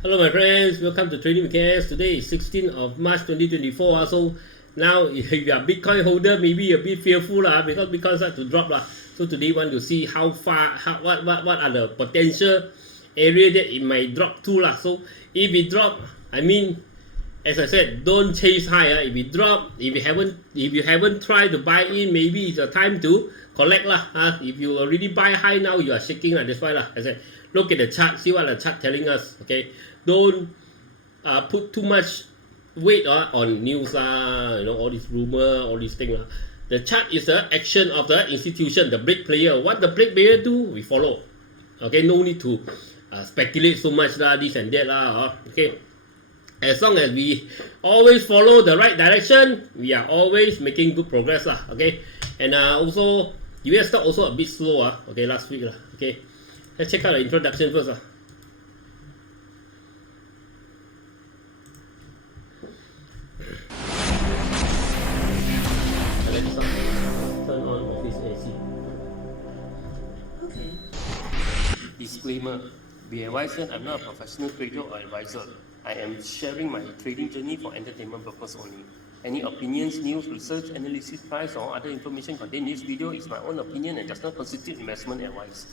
Hello my friends, welcome to Trading Mechanics. Today is 16th of March 2024. So now if you are Bitcoin holder, maybe you're a bit fearful because Bitcoin starts to drop. So today we want to see how far, what are the potential area that it might drop to. So if it drop, I mean, as I said, don't chase high. If it drop, if you haven't tried to buy in, maybe it's a time to collect If you already buy high now, you are shaking That's why as I said, look at the chart, see what the chart telling us. Okay, don't put too much weight on news all these rumor, all these things. The chart is the action of the institution, the big player. What the big player do, we follow. Okay, no need to speculate so much this and that Okay, as long as we always follow the right direction, we are always making good progress Okay, and also US stock also a bit slow Okay, last week Okay, let's check out the introduction first Let's turn on office AC. Okay. Disclaimer: be advised that I'm not a professional trader or advisor. I am sharing my trading journey for entertainment purpose only. Any opinions, news, research, analysis, price, or other information contained in this video is my own opinion and does not constitute investment advice.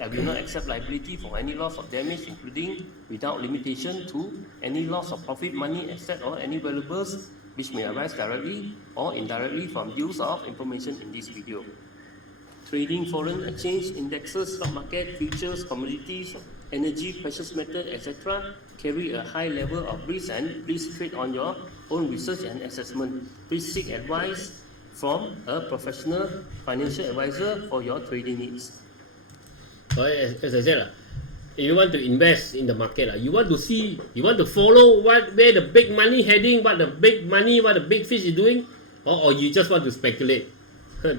I will not accept liability for any loss or damage, including, without limitation to, any loss of profit, money, asset, or any valuables which may arise directly or indirectly from use of information in this video. Trading foreign exchange, indexes, stock market, futures, commodities, energy, precious metal, etc. carry a high level of risk, and please trade on your own research and assessment. Please seek advice from a professional financial advisor for your trading needs. As I said, if you want to invest in the market, you want to see, you want to follow where the big money heading, what the big fish is doing, or you just want to speculate,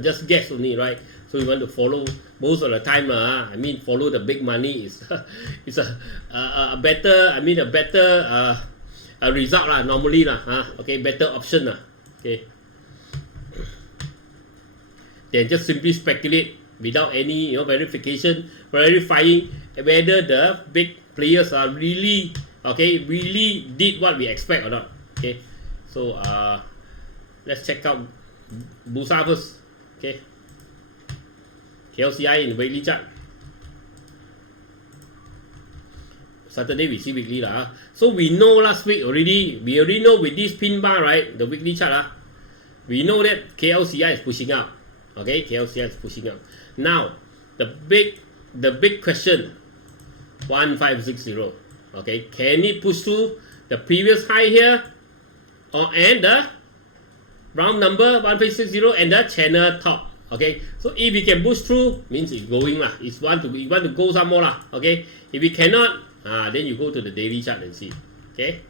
just guess only, right? So you want to follow most of the time, I mean, follow the big money is a better, a result normally okay, better option okay, then just simply speculate without any verifying whether the big players are really did what we expect or not. Okay, so let's check out BURSA first. Okay, KLSE in the weekly chart. Saturday we see weekly So we know last week already. We already know with this pin bar, right? The weekly chart we know that KLSE is pushing up. Okay, KLSE is pushing up. Now the big question, 1560. Okay, can it push through the previous high here, and the round number 1560 and the channel top? Okay, so if we can push through, means it's going It's want to go some more Okay, if we cannot, then you go to the daily chart and see. Okay,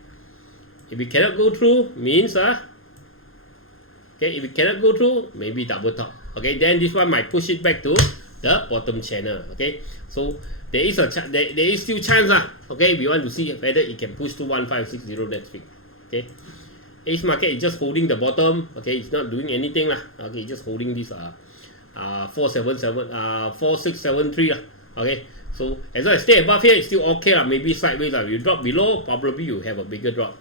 if we cannot go through, means okay, if we cannot go through, maybe double top. Okay, then this one might push it back to the bottom channel. Okay, so there is still chance Okay, we want to see whether it can push to 1560 next week. Okay, Ace market is just holding the bottom. Okay, it's not doing anything Okay, just holding this 4673 Okay, so as long as stay above here, it's still okay maybe sideways you drop below, probably you have a bigger drop.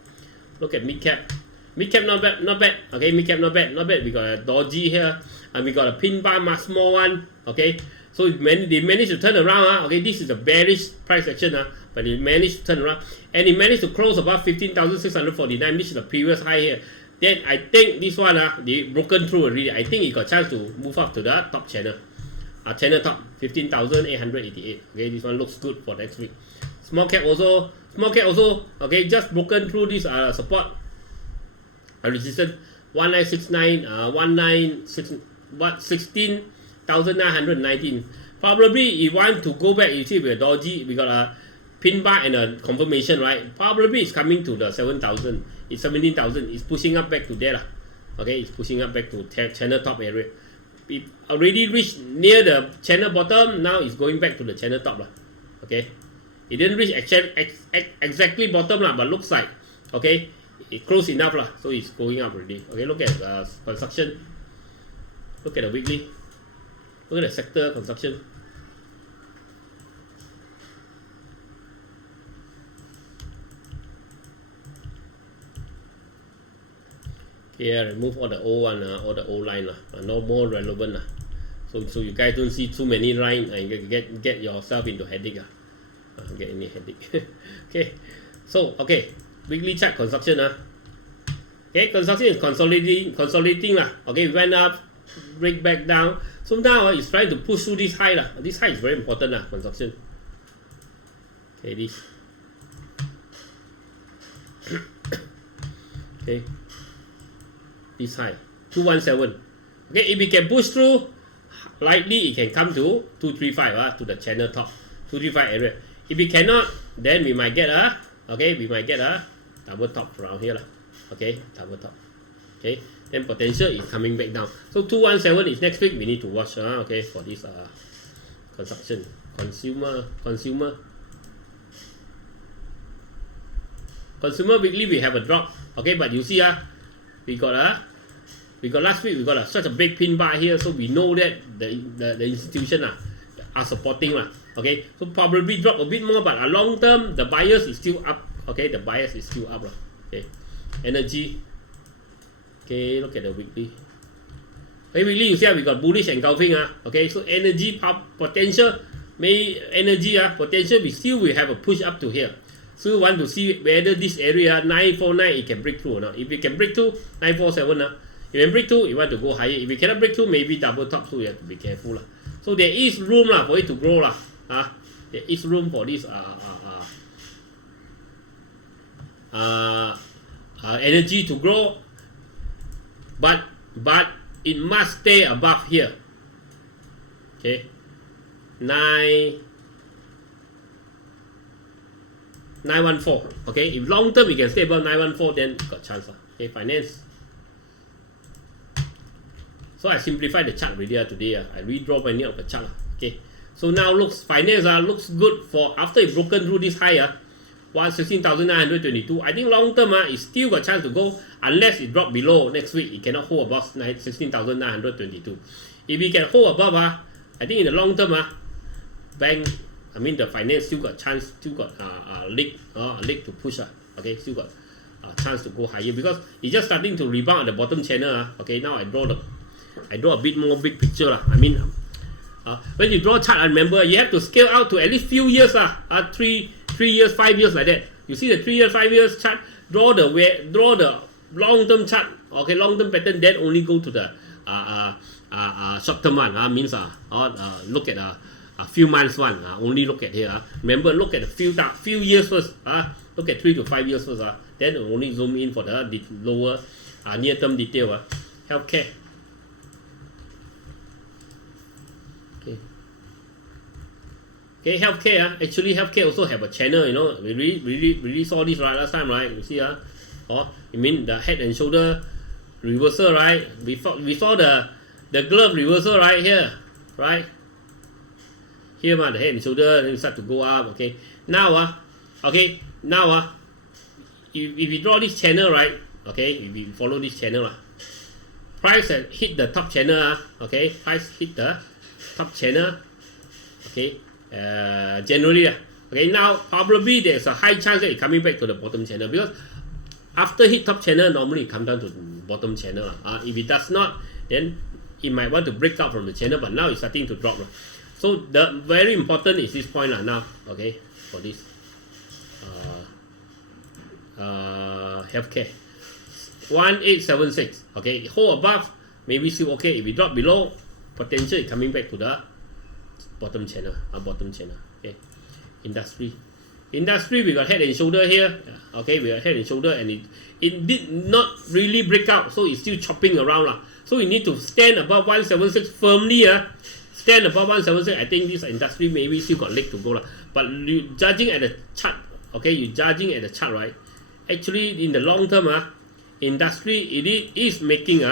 Look at mid cap. Mid cap not bad. Okay, mid cap not bad. We got a doji here, and we got a pin bar, small one. Okay, so they managed to turn around. Okay, this is a bearish price action but they managed to turn around, and it managed to close above 15,649, which is the previous high here. Then I think this one they broken through already. I think it got chance to move up to the top channel. Channel top 15,888. Okay, this one looks good for next week. Small cap also. Okay, just broken through this support. Resistance 1969, 16,919. Probably if you want to go back, you see we're dodgy. We got a pin bar and a confirmation, right? Probably it's coming to the 7,000. It's 17,000. It's pushing up back to there Okay, it's pushing up back to channel top area. It already reached near the channel bottom. Now it's going back to the channel top Okay, it didn't reach exactly bottom but looks like okay, it close enough so it's going up already. Okay, look at construction. Look at the weekly. Look at the sector construction. Okay, remove all the old one, all the old line, no more relevant. So you guys don't see too many lines and get yourself into headache. Get any headache. Okay, so okay, weekly chart construction. Okay, construction is consolidating. Okay, went up, break back down. So now it's trying to push through this high. This high is very important. Construction. Okay, this. Okay, this high 217. Okay, if it can push through, likely it can come to 235 to the channel top 235 area. If it cannot, then we might get a double top around here. Okay, double top. Okay, then potential is coming back down. So 217 is next week. We need to watch. Okay, for this construction, consumer weekly we have a drop. Okay, but you see we got last week we got such a big pin bar here, so we know that the institution are supporting. Okay, so probably drop a bit more, but long term the bias is still up. Okay, the bias is still up. Okay, energy. Okay, look at the weekly. Okay, weekly you see we got bullish engulfing. Okay, so energy potential, potential we still will have a push up to here. So we want to see whether this area 949 it can break through or not. If it can break through 947, if it can break through, you want to go higher. If it cannot break through, maybe double top. So you have to be careful. So there is room for it to grow. There is room for this energy to grow, but it must stay above here. Okay, 914. Okay, if long term we can stay above 914, then got chance. Okay, finance. So I simplified the chart already today. I redraw many of the chart. Okay, so now finance looks good for after it broken through this high. 16,922. I think long term it still got chance to go unless it drop below next week. It cannot hold above 16,922. If it can hold above, I think in the long term, the finance still got chance, still got a leg to push. Okay, still got a chance to go higher because it's just starting to rebound at the bottom channel. Okay, now I draw a bit more big picture. When you draw chart, remember you have to scale out to at least few years. 3 years, 5 years like that. You see the 3 years, 5 years chart. Draw the long term chart. Okay, long term pattern. Then only go to the short term one. Means look at a few months one. Only look at here. Remember, look at the few years first. Look at 3 to 5 years first. Then only zoom in for the lower near term detail. Healthcare. Okay, healthcare. Actually, healthcare also have a channel. We really saw this last time, right? You see, you mean the head and shoulder reversal, right? We saw the glove reversal right here, right? Here, the head and shoulder, then start to go up. Okay, now, if we draw this channel, right? Okay, if we follow this channel, price hit the top channel. Okay, price hit the top channel. Okay. Generally, okay, now probably there's a high chance that it's coming back to the bottom channel because after hit top channel, normally it comes down to bottom channel. If it does not, then it might want to break out from the channel, but now it's starting to drop. So the very important is this point now. Okay, for this healthcare 1876. Okay, hold above, maybe still okay. If it drop below, potential is coming back to the bottom channel. Okay, industry, we got head and shoulder here. Okay, we got head and shoulder, and it did not really break out, so it's still chopping around. So we need to stand above 176 firmly. Stand above 176. I think this industry maybe still got leg to go. But you judging at the chart, okay, right? Actually, in the long term, industry it is making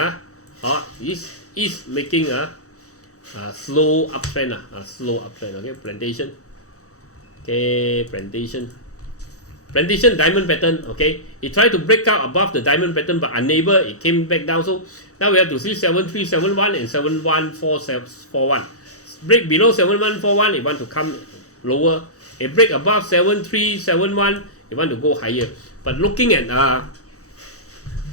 making a slow uptrend. Okay, plantation diamond pattern. Okay, it tried to break out above the diamond pattern but unable. It came back down. So now we have to see 7371 and 71441. Break below 7141, it want to come lower. It break above 7371, it want to go higher. But looking at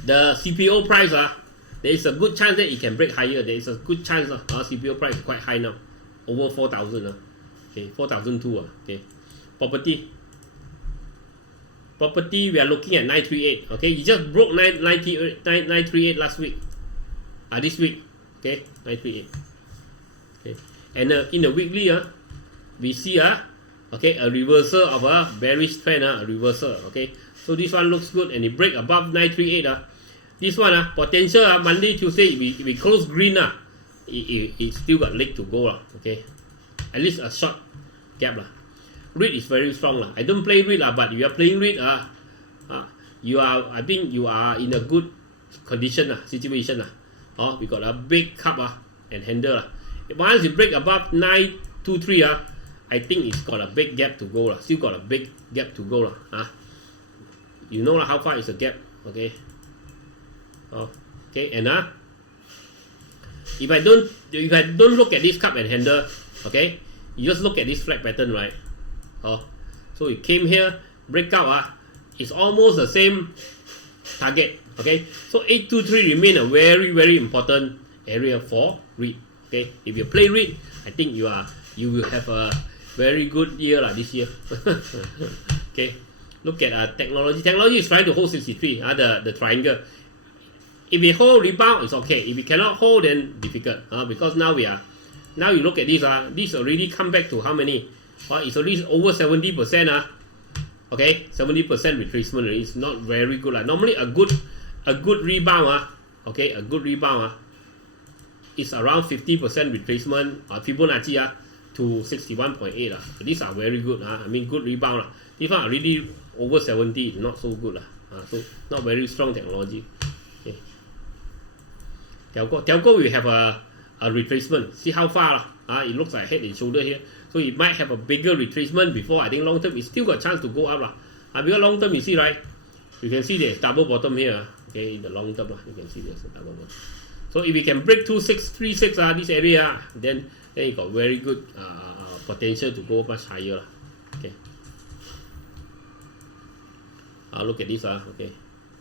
the CPO price, there is a good chance that it can break higher. There is a good chance CPO price is quite high now, over 4,000. Okay, 4,002. Okay, property, we are looking at 938. Okay, you just broke 938 last week. This week, okay, 938. Okay, and in the weekly, we see okay, a reversal of a bearish trend, a reversal. Okay, so this one looks good, and it break above 938. This one, potential Monday, Tuesday, if we close green, it still got leg to go. Okay, at least a short gap. REIT is very strong. I don't play REIT, but if you are playing REIT, I think you are in a good condition, situation. We got a big cup and handle. Once it break above 923, I think it's got a big gap to go. Still got a big gap to go. You know how far is the gap. Okay. Okay, and if I don't look at this cup and handle, okay, you just look at this flat pattern, right? So it came here, break out, it's almost the same target. Okay, so 823 remain a very, very important area for REIT. Okay, if you play REIT, I think you will have a very good year this year. Okay, look at technology. Technology is trying to hold 63, the triangle. If we hold rebound, it's okay. If we cannot hold, then difficult. Because now you look at this. This already come back to how many? It's already over 70%. Okay, 70% retracement is not very good. Normally a good rebound. Okay, a good rebound is around 50% retracement. Fibonacci to 61.8. These are very good. I mean, good rebound. This one already over 70 is not so good. So not very strong technology. Okay. Telco will have a retracement. See how far it looks like head and shoulder here. So it might have a bigger retracement before. I think long term it still got chance to go up. Because long term you see, right? You can see there's double bottom here. Okay, in the long term you can see there's a double bottom. So if we can break 2636 this area, then it got very good potential to go much higher. Okay. Look at this. Okay,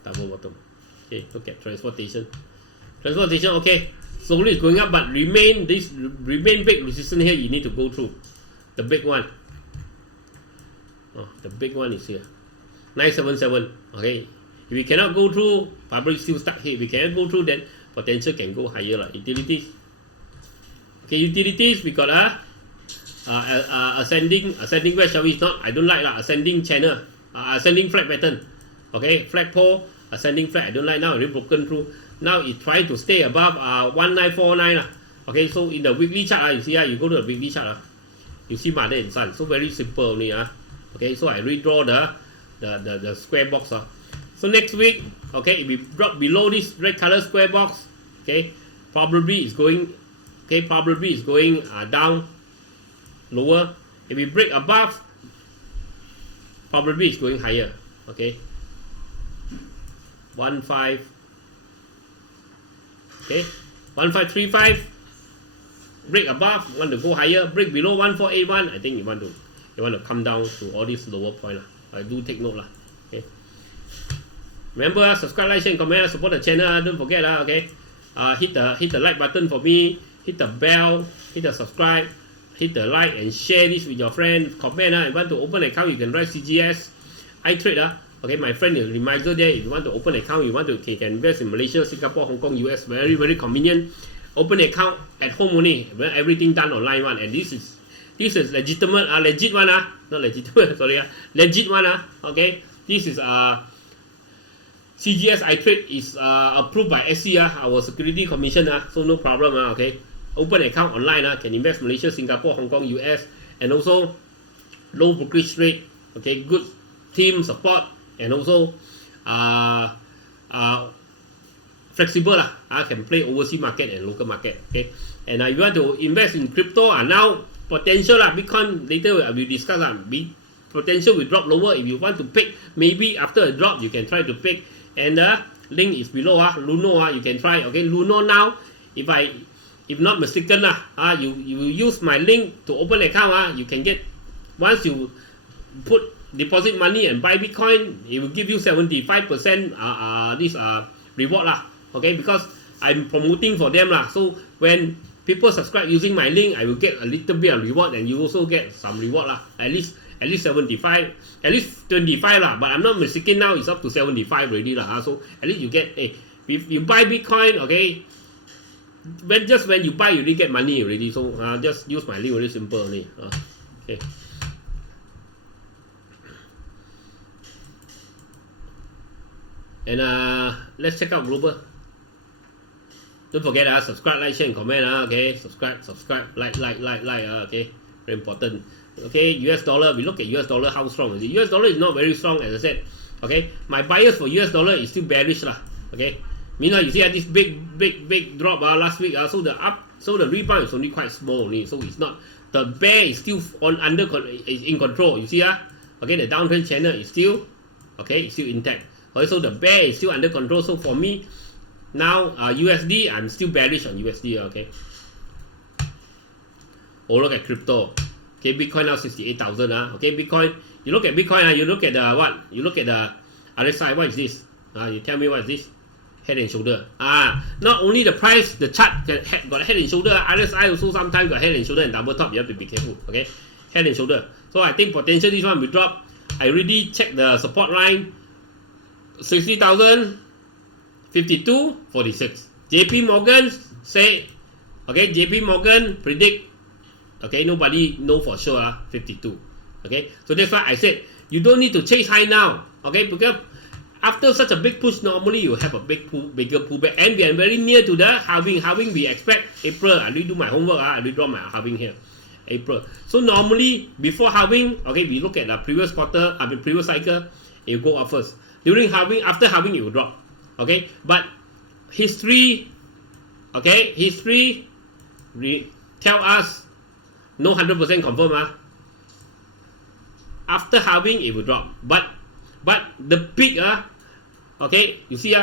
double bottom. Okay, look at transportation. Transportation, okay, slowly it's going up, but remain big resistance here. You need to go through the big one. The big one is here, 977. Okay, if we cannot go through, probably still stuck here. If we cannot go through, then potential can go higher. Utilities. Okay, utilities, we got ascending wedge. I don't like ascending channel, ascending flat pattern. Okay, flat pole, ascending flat. I don't like now. Already broken through. Now it trying to stay above 1949. Okay, so in the weekly chart, you see, you go to the weekly chart, you see mother and son. So very simple only. Okay, so I redraw the square box. So next week, okay, if we drop below this red color square box, okay, probably is going down lower. If we break above, probably is going higher. Okay, 15. Okay, 1535, break above, want to go higher, break below 1481. I think you want to come down to all these lower point. I do take note. Okay. Remember, subscribe, like, share, and comment, support the channel. Don't forget, okay. Hit the like button for me, hit the bell, hit the subscribe, hit the like and share this with your friend. Comment, if you want to open an account, you can write CGS. I trade, okay, my friend is reminder there. If you want to open an account, you can invest in Malaysia, Singapore, Hong Kong, US. Very, very convenient. Open an account at home only. Everything done online one. And this is legitimate, legit one, not legitimate, sorry, legit one, okay. This is CGS I trade is approved by SC, our security commission, so no problem, okay. Open an account online, can invest Malaysia, Singapore, Hong Kong, US, and also low brokerage rate, okay, good team support, and also flexible, can play overseas market and local market, okay. And if you want to invest in crypto, now potential, Bitcoin, later we'll discuss, potential will drop lower. If you want to pick, maybe after a drop you can try to pick, and link is below. Luno, you can try, okay. Luno now, if not mistaken, you use my link to open account, you can get, once you deposit money and buy Bitcoin, it will give you 75% this reward lah. Okay, because I'm promoting for them lah. So when people subscribe using my link, I will get a little bit of reward, and you also get some reward lah. At least 75, at least 25 lah. But I'm not mistaken now, it's up to 75 already lah. So at least you get, if you buy Bitcoin, okay, when you buy, you already get money already. So just use my link, very simple only. Okay. And let's check out global. Don't forget subscribe, like, share, and comment. Okay, subscribe, like. Okay, very important. Okay, US dollar. We look at US dollar, how strong is it? US dollar is not very strong, as I said. Okay, my bias for US dollar is still bearish lah. Okay, meanwhile you see this big drop last week. So the rebound is only quite small only. So it's not, the bear is still is in control. You see okay, the downtrend channel is still it's still intact. Okay, so the bear is still under control. So for me now, USD, I'm still bearish on USD. Okay. Oh, look at crypto. Okay, Bitcoin now 68,000. Okay, Bitcoin. You look at Bitcoin. You look at the what? You look at the other side. What is this? You tell me what is this? Head and shoulder. Not only the price, the chart got head and shoulder. RSI also sometimes got head and shoulder and double top. You have to be careful. Okay, head and shoulder. So I think potentially this one will drop. I already checked the support line. 60,000. 52.46. JP Morgan say, okay, JP Morgan predict, okay, nobody know for sure 52. Okay, so that's why I said you don't need to chase high now. Okay, because after such a big push, normally you have a bigger pullback, and we are very near to the halving. Halving we expect April. I will do my homework. I will draw my halving here, April. So normally before halving, okay, we look at the previous quarter, previous cycle, it will go up first. During halving, after halving, it will drop. Okay, but history, okay, tell us no 100% confirm. After halving, it will drop. But the peak, okay, you see,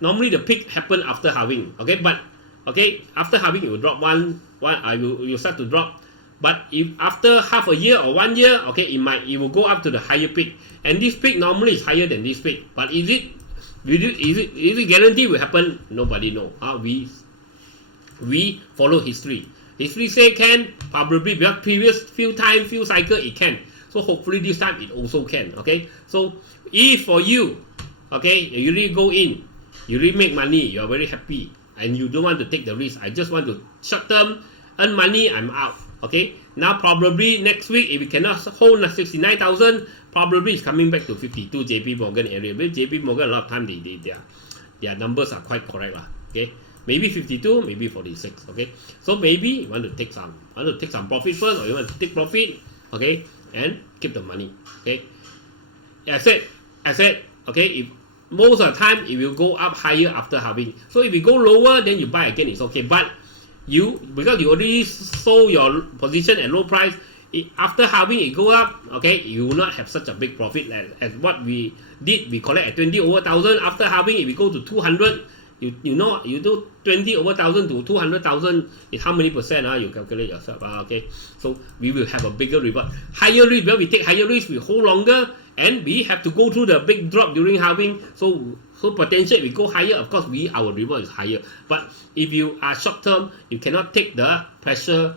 normally the peak happen after halving. Okay, but okay, after halving, it will drop will start to drop. But if after half a year or 1 year, okay, it will go up to the higher peak. And this peak normally is higher than this peak. But is it guaranteed will happen? Nobody know. We follow history. History say can, probably because previous few cycle it can. So hopefully this time it also can. Okay. So if for you, okay, you really go in, you really make money, you are very happy, and you don't want to take the risk. I just want to short term earn money. I'm out. Okay. Now probably next week, if we cannot hold 69,000. Probably it's coming back to 52 JP Morgan area. But JP Morgan, a lot of time their numbers are quite correct lah. Okay, maybe 52, maybe 46. Okay, so maybe you want to take some profit first, or you want to take profit, okay, and keep the money. Okay, I said, okay, if most of the time it will go up higher after halving. So if you go lower, then you buy again, it's okay. But because you already sold your position at low price, after halving it go up, okay, you will not have such a big profit as what we did. We collect at 20 over 1,000. After halving, if we go to 200, you do 20 over 1,000 to 200,000 is how many percent? You calculate yourself. Okay, so we will have a bigger reward. Higher risk, well, we take higher risk, we hold longer, and we have to go through the big drop during halving. So potential, if we go higher, of course, our reward is higher. But if you are short term, you cannot take the pressure,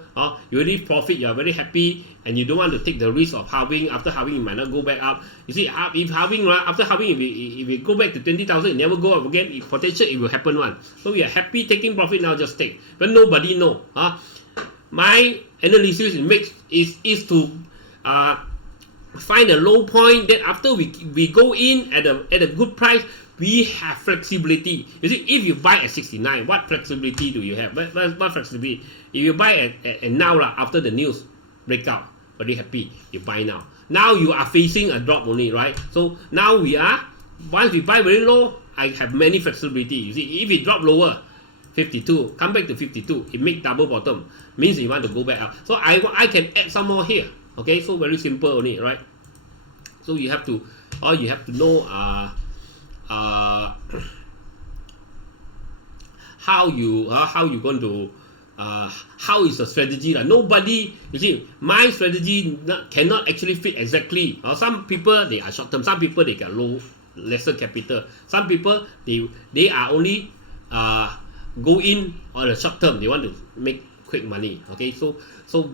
you already profit, you are very happy, and you don't want to take the risk of halving. After halving, it might not go back up. You see, if halving, after halving, if we go back to 20,000, it never go up again. If potential, it will happen one. So we are happy taking profit now, just take. But nobody know. My analysis is to find a low point. Then after we go in at a good price, we have flexibility. You see, if you buy at 69, what flexibility do you have? What flexibility? If you buy at now, after the news breakout, very happy, you buy now. Now you are facing a drop only, right? So now once we buy very low, I have many flexibility. You see, if it drop lower, 52, come back to 52, it make double bottom, means you want to go back up. So I can add some more here. Okay, so very simple only, right? So you have to know how you going to how is the strategy like? Nobody, you see, my strategy cannot actually fit exactly. Some people they are short term, some people they got lesser capital. Some people they are only go in on the short term. They want to make quick money. Okay, so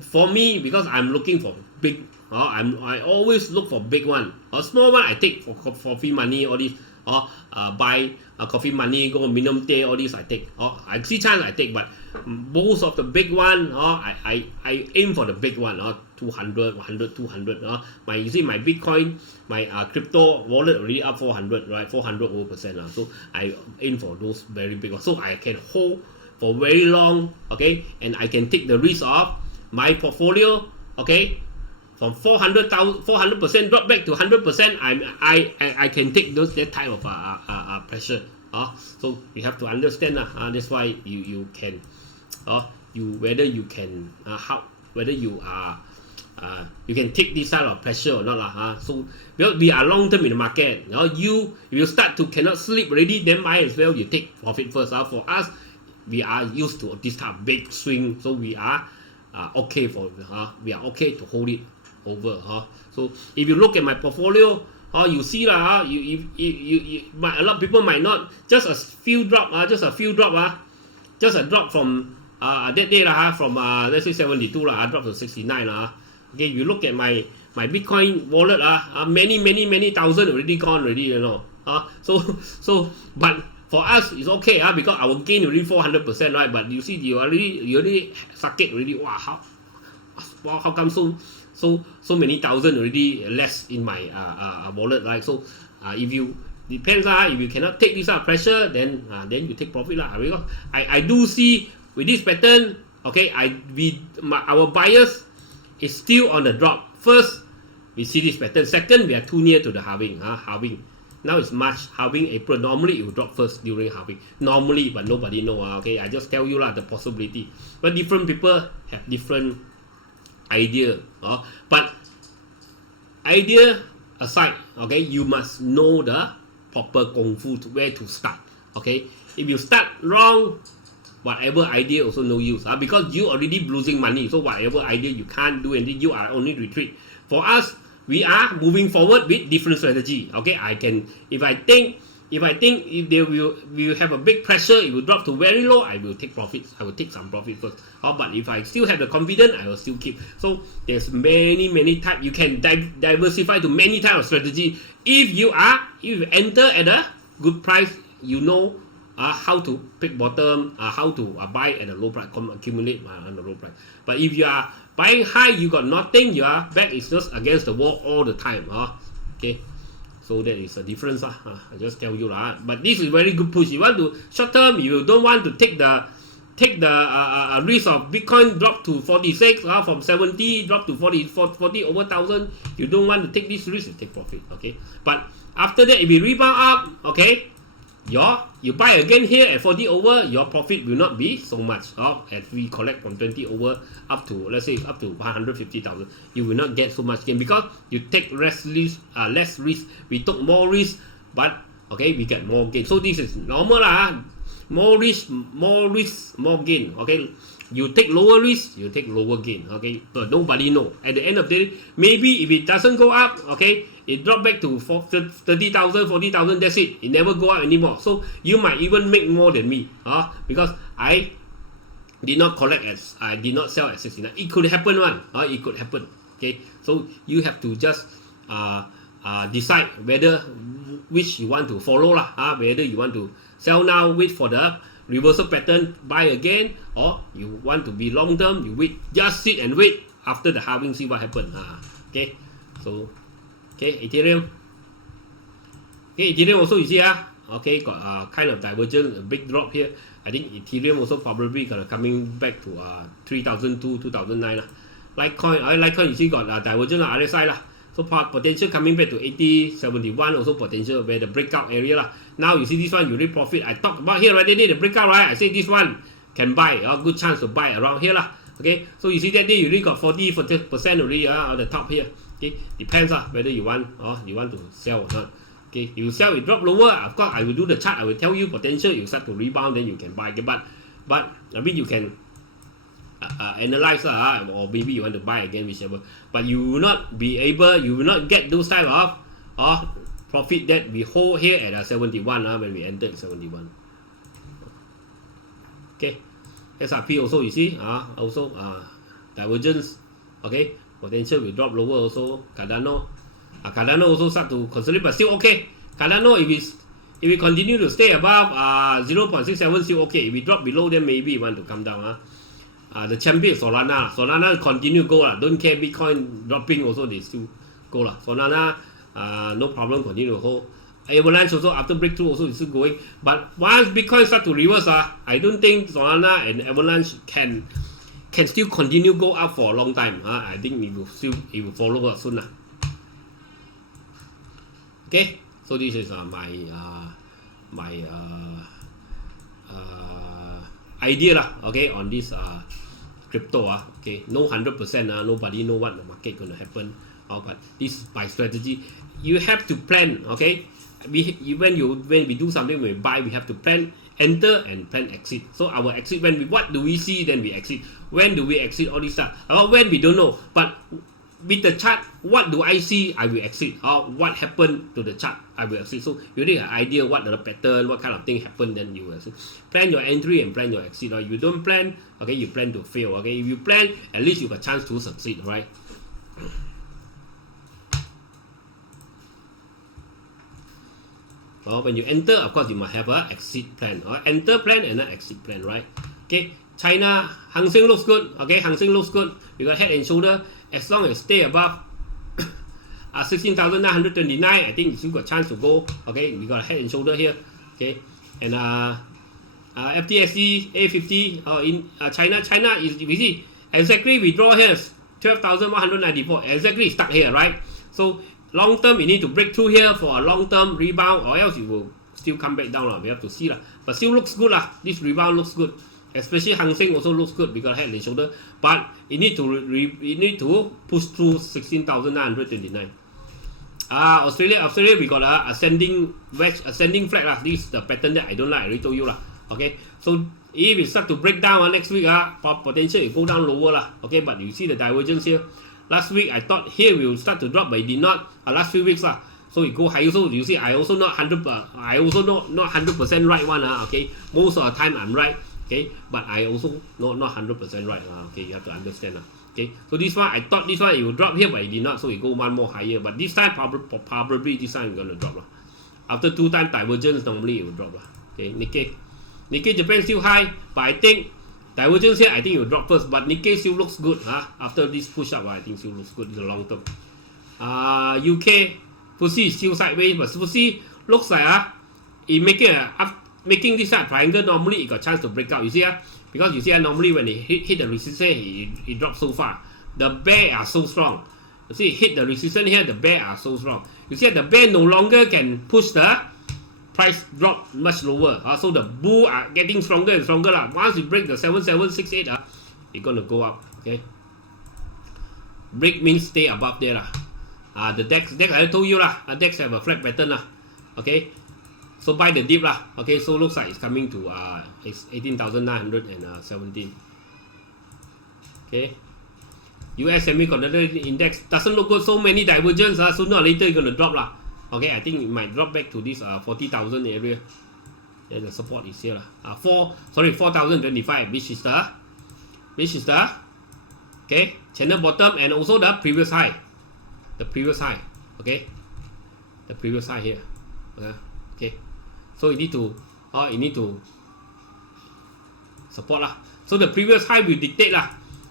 for me, because I'm looking for big, I always look for big one. A small one I take for coffee money, all this, buy coffee money, go minimum day, all this I take. I see chance I take, but most of the big one, I aim for the big one. 200, 100, 200. You see my Bitcoin, my crypto wallet already up 400, right? 400 over %. So I aim for those very big ones. So I can hold for very long, okay, and I can take the risk of my portfolio, okay, from 400% drop back to 100%. I can take that type of pressure. So you have to understand. That's why you can, whether you can whether you are you can take this type of pressure or not. So because we are long term in the market. If you start to cannot sleep already, then might as well you take profit first. For us, we are used to this type of big swing, so we are okay for we are okay to hold it over. So if you look at my portfolio, you see a lot of people might not, just a few drop, just a drop from that day from let's say 72 drop to 69 Okay, you look at my Bitcoin wallet, many thousand already gone already, so but for us it's okay, because our gain already 400%, right? But you see, you already suck it already. Wow, how come so many thousand already less in my wallet, right? So if you depends, if you cannot take this pressure, then you take profit because I do see with this pattern, okay, our bias is still on the drop. First, we see this pattern. Second, we are too near to the halving. Now it's March, halving April. Normally it will drop first during halving. Normally, but nobody know. Okay, I just tell you the possibility. But different people have different idea. But idea aside, okay, you must know the proper kung fu to where to start. Okay, if you start wrong, whatever idea also no use, because you already losing money. So whatever idea you can't do, and you are only retreat. For us, we are moving forward with different strategy. Okay, if I think if they will have a big pressure, it will drop to very low, I will take profits. I will take some profit first. But if I still have the confidence, I will still keep. So there's many types. You can diversify to many types of strategy. If you enter at a good price, you know how to pick bottom, how to buy at a low price, accumulate on the low price. But if you are buying high, you got nothing, your back is just against the wall all the time. Okay, so that is a difference. I just tell you but this is very good push. You want to short term, you don't want to take the risk of Bitcoin drop to 46, from 70 drop to 40 over 1,000. You don't want to take this risk, you take profit. Okay, but after that, if you rebound up, okay, you buy again here at 40 over, your profit will not be so much. As we collect from 20 over up to, let's say, up to 150,000, you will not get so much gain because you take less risk. We took more risk, but okay, we get more gain. So this is normal. More risk, more gain. Okay, you take lower risk, you take lower gain. Okay, but nobody know. At the end of the day, maybe if it doesn't go up, okay, it drop back to 30,000, 40,000. That's it. It never go up anymore. So you might even make more than me, because I did not I did not sell at 69. It could happen it could happen. Okay, so you have to just decide which you want to follow whether you want to sell now, wait for the reversal pattern, buy again, or you want to be long term, you wait, just sit and wait after the halving, see what happens. Okay, so Ethereum. Okay, Ethereum also you see okay, got kind of divergence, a big drop here. I think Ethereum also probably gonna coming back to 3002, 2009 Litecoin, you see got divergence RSI so potential coming back to 80, 71, also potential where the breakout area Now you see this one, you reap profit. I talked about here already, the breakout, right? I say this one can buy, good chance to buy around here Okay, so you see that day you already got 40% already on the top here. Okay, depends whether you want to sell or not. Okay, if you sell, it drop lower. Of course, I will do the chart. I will tell you potential. You start to rebound, then you can buy. But I mean you can analyze or maybe you want to buy again, whichever. But you will not be able. You will not get those type of profit that we hold here at 71 when we entered 71. Okay, SRP also you see also divergence. Okay, potential will drop lower also. Cardano also start to consolidate, but still okay. Cardano if we continue to stay above 0.67 still okay. If we drop below, then maybe we want to come down. The champion is Solana continue go don't care Bitcoin dropping also they still go Solana no problem, continue to hold. Avalanche also after breakthrough also is still going, but once Bitcoin start to reverse I don't think Solana and Avalanche can still continue go up for a long time. I think it will follow soon. Okay, so this is my idea okay on this crypto. Okay, no 100%, nobody know what the market gonna happen, but this is my strategy. You have to plan. Okay, when we do something, when we buy, we have to plan enter and plan exit. So our exit, what do we see, then we exit. When do we exit, all this stuff. About when we don't know, but with the chart, what do I see, I will exit. What happened to the chart, I will exit. So you need an idea what the pattern, what kind of thing happened, then you will exit. Plan your entry and plan your exit. If you don't plan, okay, you plan to fail. Okay, if you plan, at least you have a chance to succeed. Right. When you enter, of course, you must have an exit plan. Enter plan and an exit plan, right? Okay, China, Hang Seng looks good. Okay, Hang Seng looks good. We got head and shoulder. As long as stay above 16,929, I think you still got chance to go. Okay, we got head and shoulder here. Okay, and FTSE A50 in China is, we see exactly we draw here 12,194. Exactly stuck here, right? So long term, you need to break through here for a long term rebound, or else you will still come back down. We have to see. But still looks good. This rebound looks good. Especially Hang Seng also looks good because head and shoulder. But you need to push through 16,929. Australia we got a ascending flag. This is the pattern that I don't like. I already told you. Okay, so if it start to break down next week, potential it go down lower. Okay, but you see the divergence here. Last week I thought here we will start to drop, but it did not. Last few weeks so it go higher. So you see, I also not 100% right one. Okay, most of the time I'm right. Okay, but I also not 100% right. Okay, you have to understand. Okay, so this one I thought this one it will drop here, but it did not. So it go one more higher. But this time probably this time it's gonna drop. After 2 times divergence, normally it will drop. Okay, Nikkei Japan still high, but I think divergence here, I think it will drop first. But Nikkei still looks good. After this push up, I think still looks good in the long term. UK FTSE is still sideways, but FTSE looks like it making this triangle. Normally it got chance to break out. You see because you see normally when it hit the resistance, it drops so far. The bear are so strong. You see, it hit the resistance here, the bear are so strong. You see the bear no longer can push the price drop much lower. So the bull are getting stronger and stronger. Once you break the 7768, it's gonna go up. Okay. Break means stay above there. The DAX I told you DAX have a flat pattern. Okay. So buy the dip Okay, so looks like it's coming to 18,917. Okay. US semiconductor index doesn't look good. So many divergence. Sooner or later it's gonna drop Okay, I think it might drop back to this 40,000 area. And the support is here 4,025, which is the okay channel bottom and also the previous high. Okay, the previous high here. Okay. So you need to support So the previous high will dictate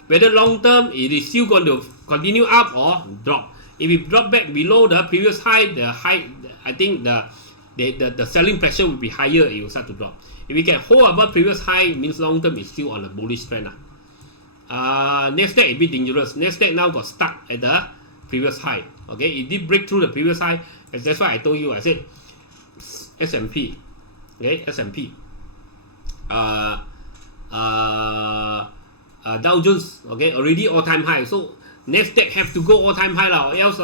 whether long term it is still going to continue up or drop. If it drop back below the previous high, I think the selling pressure will be higher. It will start to drop. If we can hold above previous high, it means long term is still on a bullish trend. Nasdaq is a bit dangerous. Nasdaq now got stuck at the previous high. Okay, it did break through the previous high. And that's why I told you. I said S&P, okay, S&P, Dow Jones, okay, already all-time high. So Nasdaq have to go all-time high or else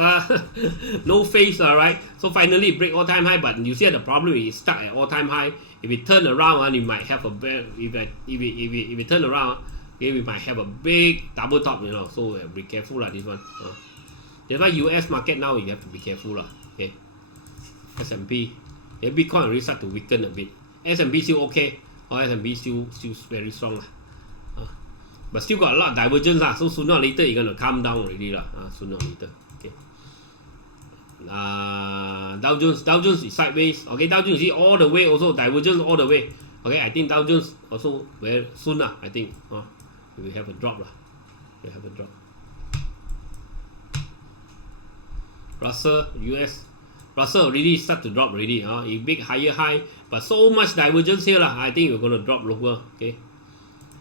no face, right? So finally break all-time high, but you see the problem is stuck at all-time high. If it turn around, you might have a big, if it turn around, okay, we might have a big double top, So be careful this one. That's why US market now you have to be careful okay. S&P. Yeah, Bitcoin already start to weaken a bit. S&P still okay. Or S&P still very strong lah. But still got a lot of divergence lah. So sooner or later it's gonna calm down already lah. Sooner or later. Okay. Dow Jones is sideways. Okay, Dow Jones is all the way also divergence all the way. Okay, I think Dow Jones also very soon lah. I think we will have a drop lah. We have a drop. Russell US. Russell already start to drop already. It big higher high, but so much divergence here lah. I think we're gonna drop lower. Okay.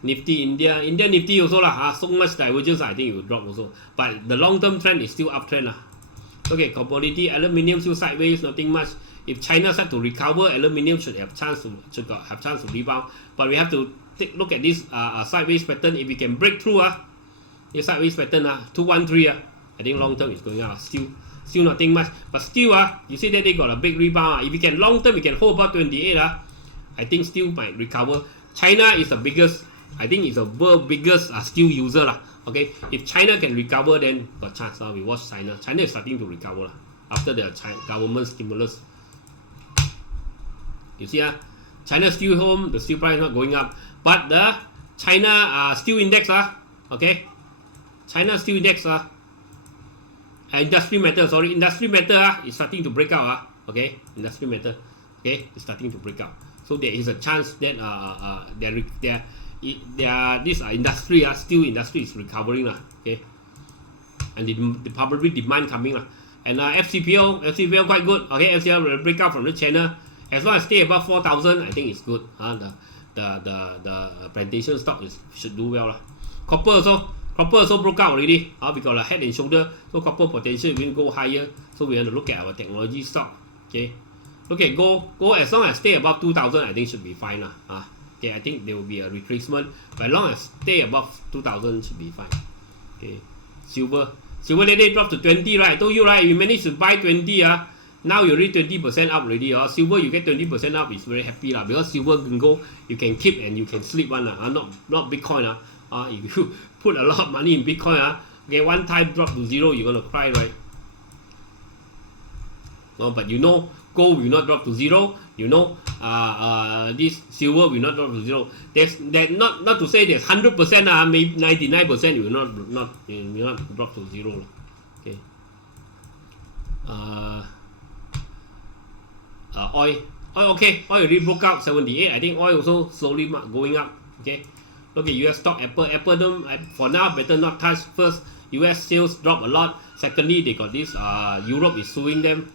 Nifty India Nifty also lah. So much divergence. I think it will drop also. But the long term trend is still uptrend lah. Okay, commodity aluminium still sideways. Nothing much. If China start to recover, aluminium should have chance to rebound. But we have to take look at this sideways pattern. If we can break through this sideways pattern 213 I think long term is going up. Still nothing much, but still you see that they got a big rebound. If we can long term, we can hold about 28 I think still might recover. China is the biggest, I think it's the world biggest steel user lah. Okay, if China can recover, then got chance. We watch China. China is starting to recover after the government stimulus. You see China steel home, the steel price not going up, but the China steel index okay, China steel index industry metal is starting to break out okay, industry metal, okay, it's starting to break out. So there is a chance that this industry steel industry is recovering okay, and the probably demand coming and FCPO quite good. Okay, FCPO will break out from the channel as long as stay above 4,000. I think it's good. The plantation stock should do well Copper also broke out already. We got a head and shoulder, so copper potential will go higher. So we have to look at our technology stock. Okay, look at gold. Gold as long as stay above 2,000, I think should be fine okay, I think there will be a retracement, but as long as stay above 2,000 should be fine. Okay, silver lately dropped to 20 right? I told you right, you managed to buy 20 now you're already 20% up already. Silver you get 20% up is very happy because silver can go, you can keep and you can sleep not Bitcoin if you put a lot of money in Bitcoin okay, one time drop to zero, you're gonna cry, right? But gold will not drop to zero. This silver will not drop to zero. There's not to say there's 100%, maybe 99% it will not drop to zero. Okay. Oil okay, oil already broke out 78. I think oil also slowly going up. Okay. Look at US stock. Apple don't, for now better not touch. First, US sales drop a lot. Secondly, they got this Europe is suing them.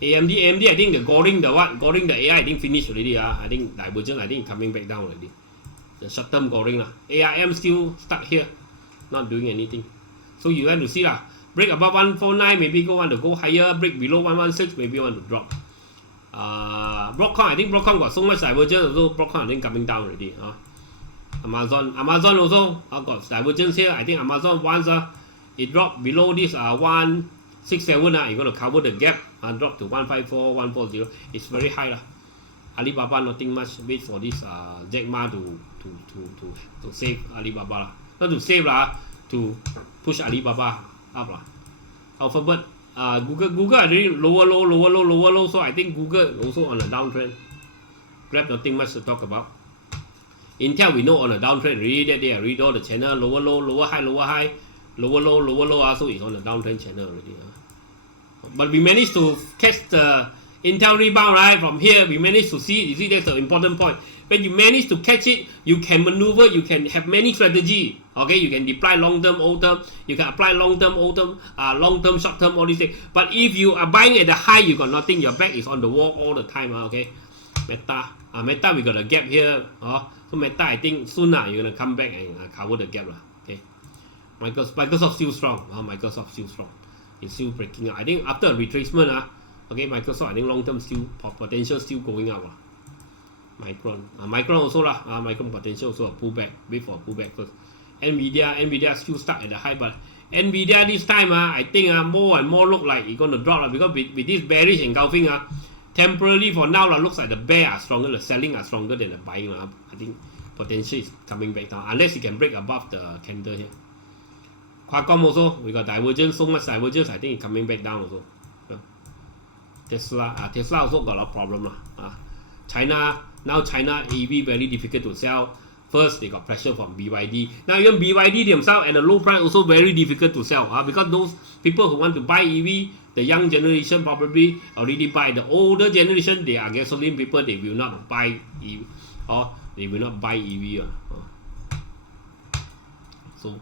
AMD I think the goring the AI I think finished already. I think divergence I think coming back down already. The short term goring ARM still stuck here, not doing anything. So you have to see break above 149, maybe want to go higher. Break below 116, maybe want to drop. Broadcom, I think Broadcom got so much divergence, also Broadcom I think coming down already. Amazon also got divergence here. I think Amazon once it dropped below this 167 you're going to cover the gap and drop to 154, 140. It's very high Alibaba nothing much. Wait for this Jack Ma to save Alibaba not to save to push Alibaba up Alphabet, Google are really lower low. So I think Google also on a downtrend. Grab nothing much to talk about. Intel we know on a downtrend already that they read all the channel lower low, lower high, lower low. So it's on a downtrend channel already. But we managed to catch the Intel rebound right from here. We managed to see. You see that's the important point. When you manage to catch it, you can maneuver. You can have many strategy. Okay, you can deploy long term, old term. You can apply long term, short term, all these things. But if you are buying at the high, you got nothing. Your back is on the wall all the time. Okay, Meta we got a gap here. So Meta I think soon you're gonna come back and cover the gap Okay, Microsoft still strong. Microsoft still strong. It's still breaking out. I think after a retracement okay, Microsoft I think long term still potential still going up Micron also Micron potential also a pullback. Wait for a pullback first. NVIDIA still stuck at the high, but NVIDIA this time I think more and more look like it's gonna drop because with this bearish engulfing temporarily for now looks like the bear are stronger, the selling are stronger than the buying I think potential is coming back down unless you can break above the candle here. Qualcomm also we got divergence, so much divergence I think it's coming back down also. Tesla also got a lot of problem lah. China EV very difficult to sell. First, they got pressure from BYD. Now even BYD themselves at a low price also very difficult to sell. Because those people who want to buy EV, the young generation probably already buy. The older generation, they are gasoline people. They will not buy EV, or they will not buy EV. So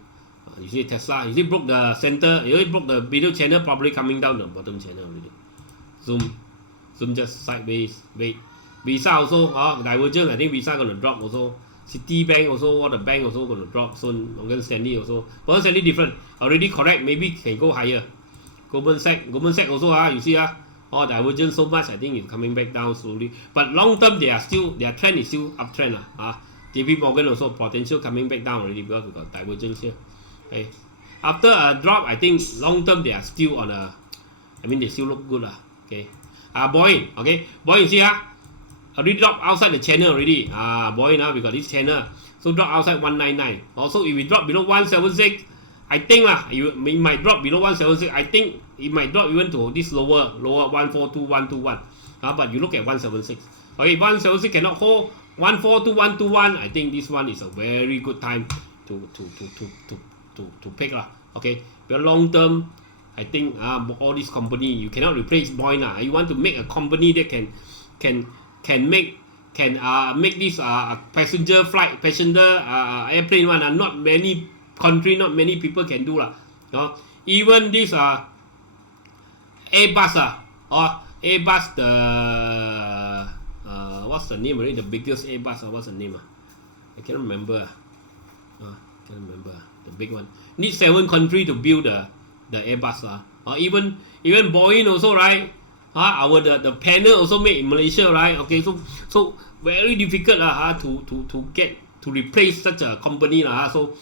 you see Tesla, you see broke the center, you see broke the middle channel, probably coming down the bottom channel already. Zoom just sideways. Wait, Visa also divergence. I think Visa gonna drop also. Citibank also, all the bank also gonna drop soon. Morgan Stanley also. Morgan Stanley different. Already correct. Maybe can go higher. Goldman Sachs also you see all divergence so much. I think it's coming back down slowly. But long term, their trend is still uptrend JP Morgan also potential coming back down already because we got divergence here. Okay. After a drop, I think long term they are still on a. I mean they still look good Okay. Boeing. Okay. Boeing, you see already dropped outside the channel already. Boeing we got this channel. So drop outside 199. Also, if we drop below 176, I think it might drop below 176. I think it might drop even to this lower 142121. But you look at 176. Okay, 176 cannot hold 142121. I think this one is a very good time to pick Okay, but long term, I think all these company you cannot replace Boeing You want to make a company that can make this passenger airplane one not many country, not many people can do even this Airbus Airbus the what's the name already, the biggest Airbus what's the name I can't remember the big one. Need 7 countries to build the Airbus even Boeing also, right? The panel also made in Malaysia, right? Okay, so very difficult to replace such a company So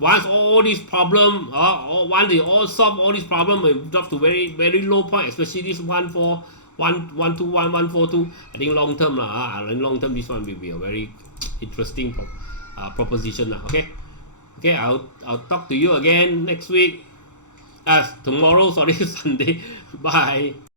once all these problem once they all solve all these problem, it drop to very very low point, especially this 142. I think long term long term this one will be a very interesting proposition Okay, I'll talk to you again next week. Tomorrow, sorry, Sunday. Bye.